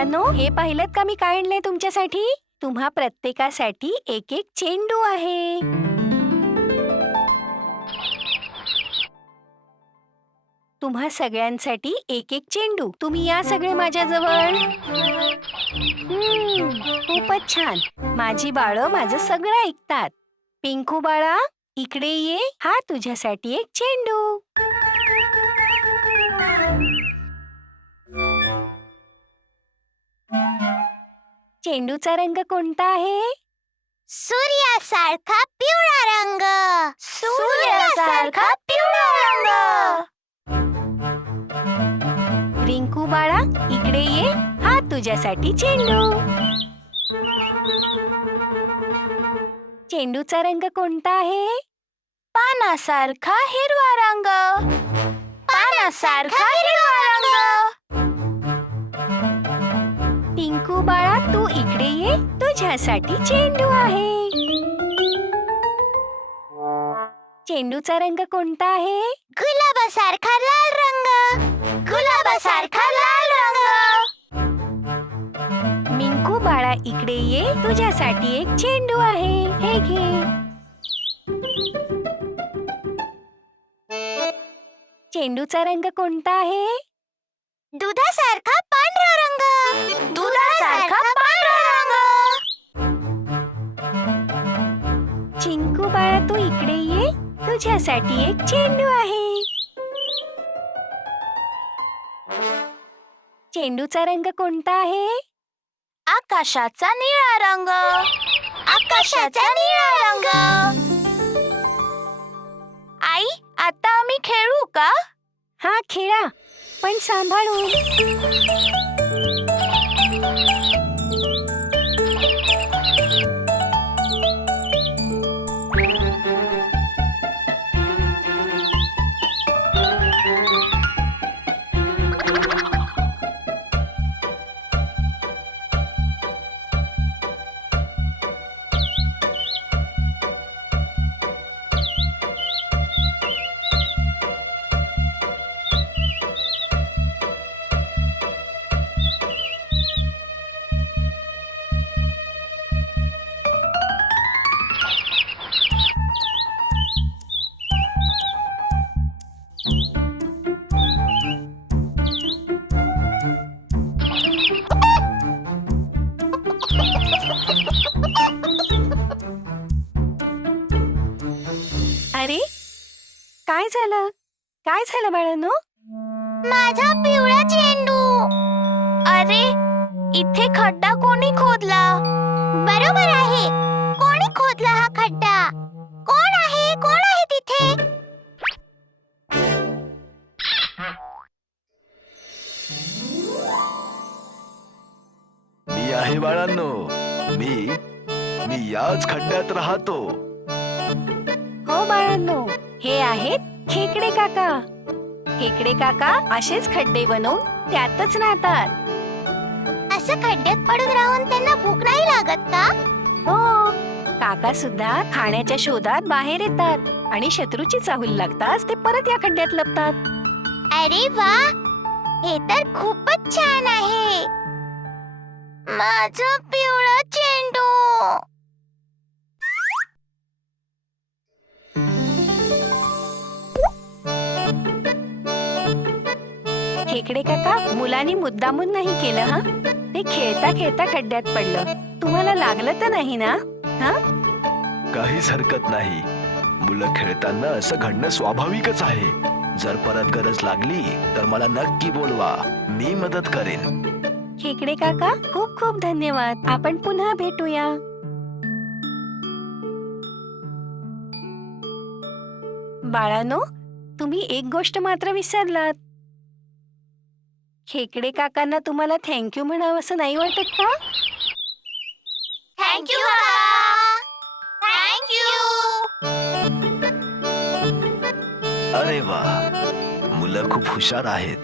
बाळांनो, हे पाहिलं का मी काय आणलंय तुमच्यासाठी? तुम्हा प्रत्येकासाठी एक एक चेंडू आहे. तुम्हा सगळ्यांसाठी एक एक चेंडू. तुम्ही या सगळे माझ्याजवळ. खूपच छान. माझी बाळं माझं सगळं ऐकतात. पिंकू बाळा, इकडे ये. हा तुझ्यासाठी एक चेंडू. चेंडूचा रंग कोणता आहे? सूर्यासारखा पिवळा रंग. सूर्यासारखा पिवळा रंग. रिंकू बाळा, इकडे ये. हा तुझ्यासाठी चेंडू. चेंडूचा रंग कोणता आहे? पानासारखा हिरवा रंग. पानासारखा हिरवा रंग. टिंकू बाळा, तू इकडे ये. तुझ्यासाठी चेंडू आहे. चेंडूचा रंग कोणता आहे? गुलाबासारखा लाल रंग. गुलाबासारखा लाल रंग. मिंकू बाळा, इकडे ये. तुझ्यासाठी एक चेंडू आहे. हे घे. चेंडूचा रंग कोणता आहे? दुधासारखा पांढरा रंग. दुधासारखा पांढरा रंग. चिंकू बाळा, तू इकडे ये. तुझ्यासाठी एक चेंडू आहे. चेंडूचा रंग कोणता आहे? आकाशाचा निळा रंग. आकाशाचा निळा रंग. आई, आता आम्ही खेळू का? हा, खेळा, पण सांभाळून. अरे, काय झालं? काय झालं बाळांनो? माझा पिवळा चेंडू. अरे, इथे खड्डा कोणी खोदला? बरोबर आहे. कोणी खोदला हा खड्डा? कोण आहे? कोण आहे तिथे? मी आहे बाळांनो. मी मी याच खड्ड्यात राहतो. हो बाळांनो, हे आहेत खेकडे काका. खेकडे काका असेच खड्डे बनवून त्यातच राहतात. असं खड्ड्यात पडून राहून त्यांना भूक नाही लागत का? हो, काका सुद्धा खाण्याच्या शोधात बाहेर येतात आणि शत्रूची चाहूल लागताच ते परत या खड्ड्यात लपतात. अरे वा, हे तर खूपच छान आहे. माझं पिवळं चेंडू. खेकडे काका, मुलांनी मुद्दामून नाही केलं. हा, ते खेळता खेळता खड्ड्यात पडलं. तुम्हाला लागलं तर नाही ना? हा, काहीच हरकत नाही. मुलं खेळताना असं घडणं स्वाभाविकच आहे. जर परत गरज लागली तर मला नक्की बोलवा. मी मदत करेन. खेकडे काका, खूप खूप धन्यवाद. आपण पुन्हा भेटूया. बाळांनो, तुम्ही एक गोष्ट मात्र विसरलात. खेकडे काकांना तुम्हाला थँक्यू म्हणावं असं नाही वाटत का? थँक्यू. थँक्यू. अरे वा, मुलं खूप हुशार आहेत.